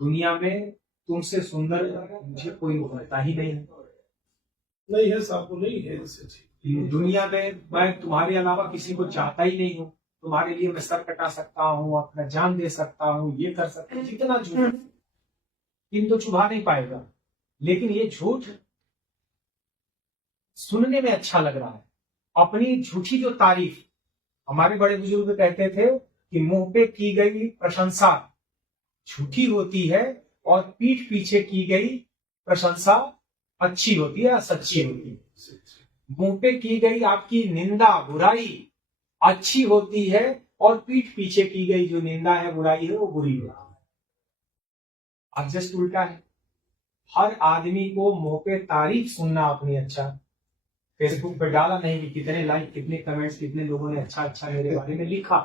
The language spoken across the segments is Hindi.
दुनिया में तुमसे सुंदर मुझे कोई होता ही नहीं। नहीं है, सबको नहीं है इससे ठीक। दुनिया में मैं तुम्हारे अलावा किसी को चाहता ही नहीं हूँ। तुम्हारे लिए मैं सर कटा सकता हूँ, अपना जान दे सकता हूँ, ये कर सकता हूँ, जितना झूठ इन तो चुभा नहीं पाएगा। लेकिन ये झूठ सुनने में अच्छा लग रहा है। अपनी झूठी जो तारीफ, हमारे बड़े बुजुर्ग कहते थे कि मुंह पे की गई प्रशंसा झूठी होती है और पीठ पीछे की गई प्रशंसा अच्छी होती है, सच्ची होती है। मुंह पे की गई आपकी निंदा बुराई अच्छी होती है और पीठ पीछे की गई जो निंदा है बुराई है वो बुरी होती है। अब जस्ट उल्टा है। हर आदमी को मुंह पे तारीफ सुनना अपनी अच्छा, फेसबुक पे डाला नहीं कि कितने लाइक, कितने कमेंट्स, कितने लोगों ने अच्छा अच्छा मेरे बारे में लिखा,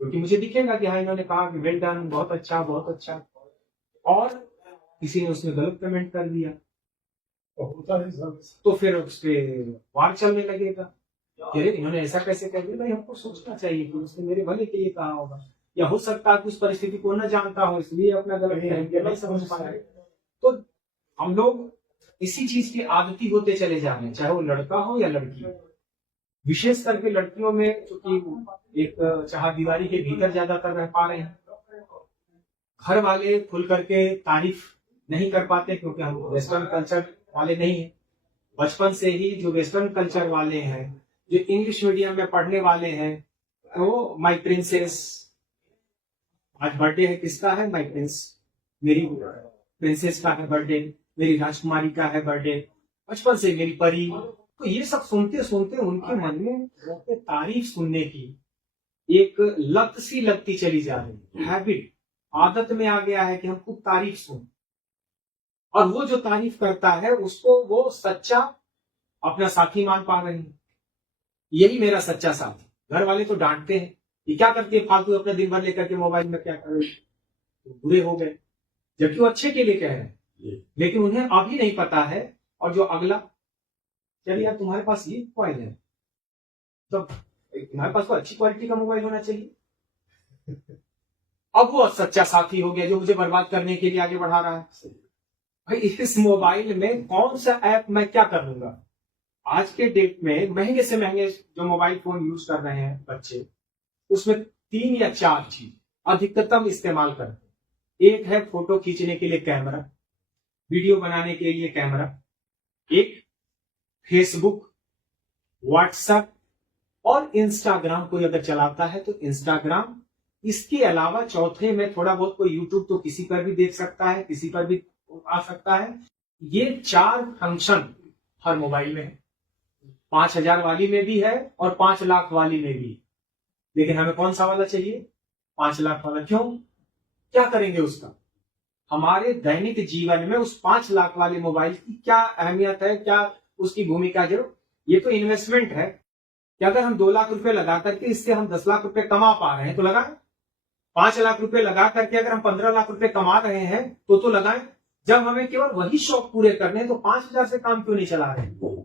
क्योंकि मुझे दिखेगा कि हाँ इन्होंने कहा कि वेल डन, बहुत अच्छा बहुत अच्छा। और किसी ने उसमें गलत कमेंट कर दिया होता है सब। तो फिर उस पे वार चलने लगेगा कि अरे इन्होंने ऐसा कैसे कर दिया। भाई हमको सोचना चाहिए कि उसने मेरे भले के लिए कहा होगा, या हो सकता है कि उस परिस्थिति को न जानता हो इसलिए अपना गलत कहेंगे, नहीं समझ पा रहे। तो हम लोग इसी चीज के आदती होते चले जा रहे हैं, चाहे वो लड़का हो या लड़की। विशेष करके लड़कियों में चूंकि एक चाहदीवारी के भीतर ज्यादातर रह पा रहे हैं, घर वाले खुल करके तारीफ नहीं कर पाते क्योंकि हम वेस्टर्न कल्चर वाले नहीं है। बचपन से ही जो वेस्टर्न कल्चर वाले हैं, जो इंग्लिश मीडियम में पढ़ने वाले हैं, तो माई प्रिंसेस, आज बर्थडे है किसका है, माई प्रिंस, मेरी प्रिंसेस का है बर्थडे, मेरी राजकुमारी का है बर्थडे, बचपन से मेरी परी। तो ये सब सुनते सुनते उनके मन में तारीफ सुनने की एक लत सी लगती चली जा रही है। हैबिट, आदत में आ गया है कि हम खूब तारीफ सुन, और वो जो तारीफ करता है उसको वो सच्चा अपना साथी मान पा रहे हैं। यही मेरा सच्चा साथी। घर वाले तो डांटते हैं, ये क्या करती है फालतू, अपना दिन भर लेकर के मोबाइल में क्या कर रहे, तो बुरे हो गए, जबकि वो अच्छे के लिए कह रहे हैं। लेकिन उन्हें अभी नहीं पता है। और जो अगला, चलिए यार तुम्हारे पास ये मोबाइल है तो तुम्हारे पास तो अच्छी क्वालिटी का मोबाइल होना चाहिए। अब वो सच्चा साथी हो गया जो मुझे बर्बाद करने के लिए आगे बढ़ा रहा है। भाई इस मोबाइल में कौन सा ऐप मैं क्या कर लूंगा। आज के डेट में महंगे से महंगे जो मोबाइल फोन यूज कर रहे हैं बच्चे, उसमें 3 या 4 चीज अधिकतम इस्तेमाल करते हैं। एक है फोटो खींचने के लिए कैमरा, वीडियो बनाने के लिए कैमरा, एक फेसबुक, व्हाट्सएप और इंस्टाग्राम कोई अगर चलाता है तो इंस्टाग्राम। इसके अलावा चौथे में थोड़ा बहुत कोई यूट्यूब तो किसी पर भी देख सकता है, किसी पर भी आ सकता है। ये 4 फंक्शन हर मोबाइल में है। 5,000 वाली में भी है और 5 लाख वाली में भी। लेकिन हमें कौन सा वाला चाहिए, 5 लाख वाला। क्यों, क्या करेंगे उसका। हमारे दैनिक जीवन में उस 5 लाख वाले मोबाइल की क्या अहमियत है, क्या उसकी भूमिका है। ये तो इन्वेस्टमेंट है कि अगर हम 2 लाख रुपए लगा करके इससे हम 10 लाख रुपए कमा पा रहे हैं तो लगाएं। 5 लाख रुपए लगा करके अगर हम 15 लाख रुपए कमा रहे हैं तो लगाएं। जब हमें केवल वही शौक पूरे करने हैं तो 5,000 से काम क्यों नहीं चला रहे हैं।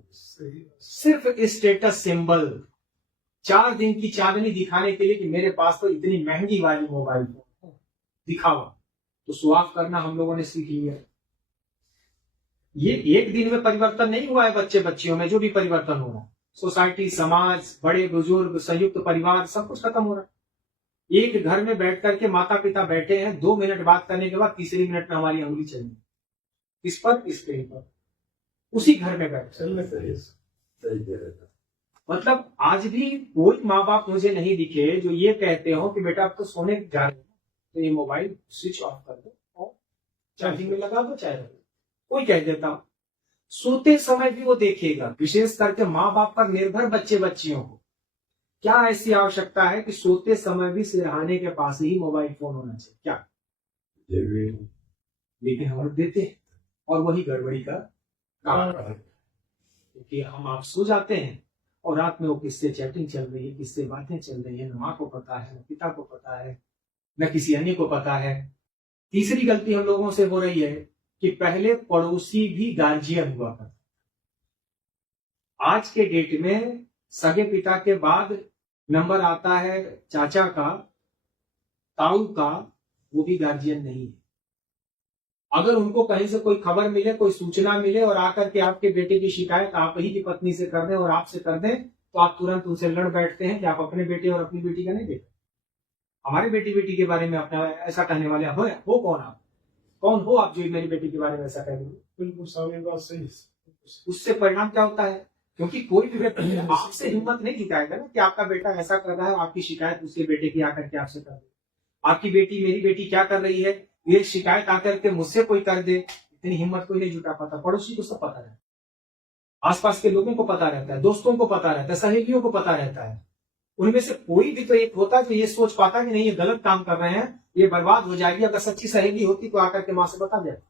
सिर्फ स्टेटस सिंबल, 4 दिन की चांदनी दिखाने के लिए कि मेरे पास तो इतनी महंगी वाली मोबाइल दिखावा, तो सुआफ करना हम लोगों ने सीख लिया। ये एक दिन में परिवर्तन नहीं हुआ है बच्चे बच्चियों में, जो भी परिवर्तन हो रहा है सोसाइटी, समाज, बड़े बुजुर्ग, संयुक्त परिवार, सब कुछ खत्म हो रहा है। एक घर में बैठ करके माता पिता बैठे हैं, 2 मिनट बात करने के बाद तीसरी मिनट में हमारी अंगुली चलेगी इस पर, स्क्रीन पर, उसी घर में बैठ। मतलब आज भी कोई माँ बाप मुझे नहीं दिखे जो ये कहते हो कि बेटा अब तो सोने जा रहे हो तो ये मोबाइल स्विच ऑफ कर दो और चार्जिंग में लगा दो, चाहे कोई कह देता। सोते समय भी वो देखेगा। विशेष करके माँ बाप पर निर्भर बच्चे बच्चियों को क्या ऐसी आवश्यकता है कि सोते समय भी सिरहाने के पास ही मोबाइल फोन होना चाहिए, क्या। लेकिन हम लोग देते हैं और वही गड़बड़ी का कारण है, क्योंकि हम आप सो जाते हैं और रात में वो किससे चैटिंग चल रही है, किससे बातें चल रही है, न माँ को पता है, न पिता को पता है, न किसी अन्य को पता है। तीसरी गलती हम लोगों से हो रही है कि पहले पड़ोसी भी गार्जियन हुआ था। आज के डेट में सगे पिता के बाद नंबर आता है चाचा का, ताऊ का, वो भी गार्जियन नहीं है। अगर उनको कहीं से कोई खबर मिले, कोई सूचना मिले और आकर के आपके बेटे की शिकायत आप ही की पत्नी से कर दें और आपसे कर दें, तो आप तुरंत उनसे लड़ बैठते हैं कि आप अपने बेटे और अपनी बेटी का नहीं देखते। हमारे बेटी के बारे में अपना ऐसा कहने वाले हो कौन आप? कौन हो आप जो मेरी बेटी के बारे में ऐसा कह रहे हो? बिल्कुल सामने बात सही है। उससे परिणाम क्या होता है? क्योंकि कोई भी व्यक्ति आपसे हिम्मत नहीं जुटाएगा ना कि आपका बेटा ऐसा कर रहा है, आपकी शिकायत उसके बेटे की आकर के आपसे कर दे। आपकी बेटी, मेरी बेटी क्या कर रही है, ये शिकायत आकर के मुझसे कोई कर दे, इतनी हिम्मत कोई नहीं जुटा पाता। पड़ोसी को सब पता रहता है, आसपास के लोगों को पता रहता है, दोस्तों को पता रहता है, सहेलियों को पता रहता है। उनमें से कोई भी तो एक होता है जो ये सोच पाता कि नहीं ये गलत काम कर रहे हैं, ये बर्बाद हो जाएगी। अगर सच्ची सहेली होती तो आकर के माँ से बता देती,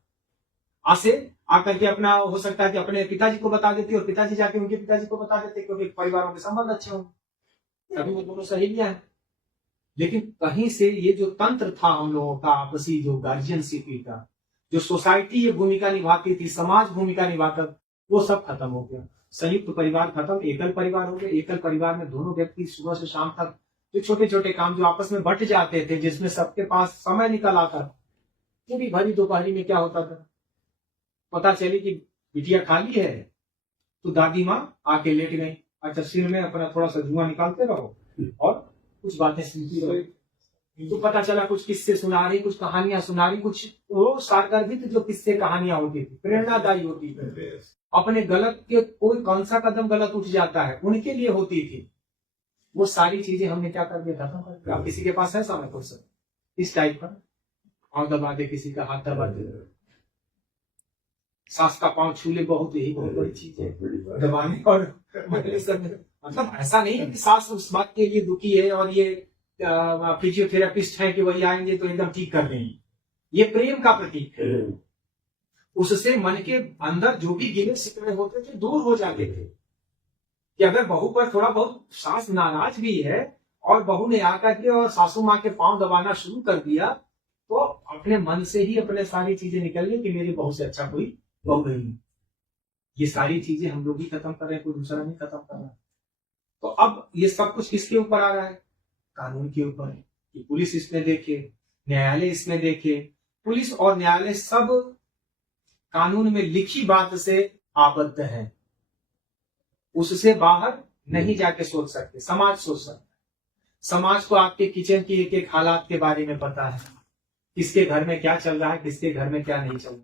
आज से आकर के अपना हो सकता है कि अपने पिताजी को बता देती और पिताजी जाके उनके पिताजी को बता देते, क्योंकि परिवारों के संबंध अच्छे होंगे, तभी वो दोनों सहेलियां हैं। लेकिन कहीं से ये जो तंत्र था हम लोगों का आपसी, जो गार्जियनशिप का, जो सोसाइटी ये भूमिका निभाती थी, समाज भूमिका निभाता, वो सब खत्म हो गया। संयुक्त परिवार खत्म, एकल परिवार हो गए। एकल परिवार में दोनों व्यक्ति सुबह से शाम तक जो छोटे छोटे काम जो आपस में बंट जाते थे, जिसमें सबके पास समय निकल आता था, वो भी भरी दोपहरी में क्या होता था, पता चली कि बिटिया खाली है तो दादी माँ आके लेट गई। अच्छा, सिर में अपना थोड़ा सा धुआं निकालते रहो और कुछ बातें सुनती रहो। तो पता चला कुछ किस्से सुना रही, कुछ कहानियां सुना रही, कुछ वो सारगर्भित जो किस्से कहानियां होती थी, प्रेरणादायी होती थी। अपने गलत के कोई कौन सा कदम गलत उठ जाता है उनके लिए होती थी। वो सारी चीजें हमने क्या कर दिया, खत्म कर दिया। किसी के पास है समय फुर्सत इस टाइप का, हाथ दबा दे, किसी का हाथ दबा दे, सास का पांव छू ले, बहुत बड़ी चीज है दबाने। और मतलब ऐसा नहीं है कि सास उस बात के लिए दुखी है और ये फिजियोथेरेपिस्ट है कि वही आएंगे तो एकदम ठीक कर देंगे। ये प्रेम का प्रतीक है। उससे मन के अंदर जो भी गिले शिकवे होते थे दूर हो जाते थे। कि अगर बहू पर थोड़ा बहुत सास नाराज भी है और बहू ने आकर के और सासू माँ के पांव दबाना शुरू कर दिया, तो अपने मन से ही अपने सारी चीजें निकल गई कि मेरी बहू से अच्छा कोई बहू नहीं। ये सारी चीजें हम लोग ही खत्म कर रहे हैं, कोई दूसरा नहीं खत्म कर रहा। तो अब ये सब कुछ किसके ऊपर आ रहा है? कानून के ऊपर है कि पुलिस इसमें देखे, न्यायालय इसमें देखे। पुलिस और न्यायालय सब कानून में लिखी बात से आबद्ध है, उससे बाहर नहीं जाके सोच सकते। समाज सोच सकता है। समाज को आपके किचन की एक एक हालात के बारे में पता है, किसके घर में क्या चल रहा है, किसके घर में क्या नहीं चल रहा।